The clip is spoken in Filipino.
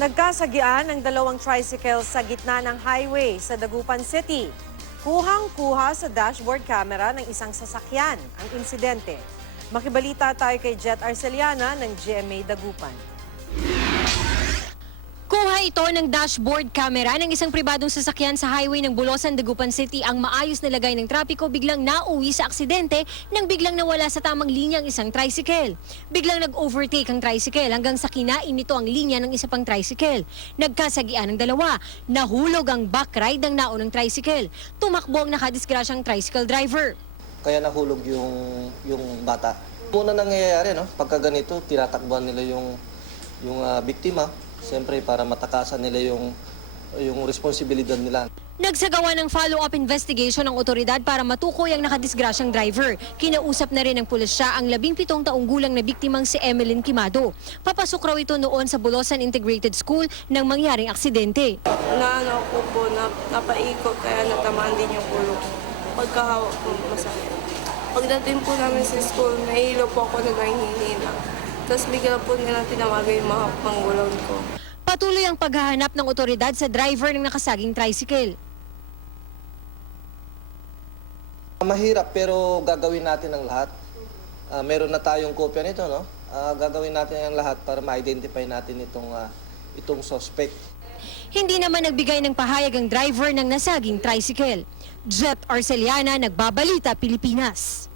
Nagkasagian ang dalawang tricycle sa gitna ng highway sa Dagupan City. Kuhang-kuha sa dashboard camera ng isang sasakyan ang insidente. Makibalita tayo kay Jet Arceliana ng GMA Dagupan. Kuha ito ng dashboard camera ng isang pribadong sasakyan sa highway ng Bulosan, Dagupan City. Ang maayos na lagay ng trapiko biglang nauwi sa aksidente nang biglang nawala sa tamang linya ang isang tricycle. Biglang nag-overtake ang tricycle hanggang sa kinain nito ang linya ng isa pang tricycle. Nagkasagian ng dalawa. Nahulog ang back ride ng naunang tricycle. Tumakbo ang nakadisgrasyang tricycle driver. Kaya nahulog yung bata. Muna nangyayari, no? Pagka ganito, tinatakbuhan nila yung biktima. Siyempre, para matakasan nila yung responsibilidad nila. Nagsagawa ng follow-up investigation ng otoridad para matukoy ang nakadisgrasyang driver. Kinausap na rin ng pulisya ang 17 taong gulang na biktimang si Emeline Quimado. Papasok raw ito noon sa Bulosan Integrated School nang mangyaring aksidente. Naano ko po, napaikot kaya natamaan din yung ulo. Pagkahawak po masakit. Pagdating po namin sa school, nahilo po ako na nanghihina. Tapos bigla po nilang tinawagan yung mga pangulang ko. Patuloy ang paghahanap ng otoridad sa driver ng nakasaging tricycle. Mahirap pero gagawin natin ang lahat. Meron na tayong kopya nito, no? Gagawin natin ang lahat para ma-identify natin itong suspect. Hindi naman nagbigay ng pahayag ang driver ng nasaging tricycle. Jet Arceliana, Nagbabalita, Pilipinas.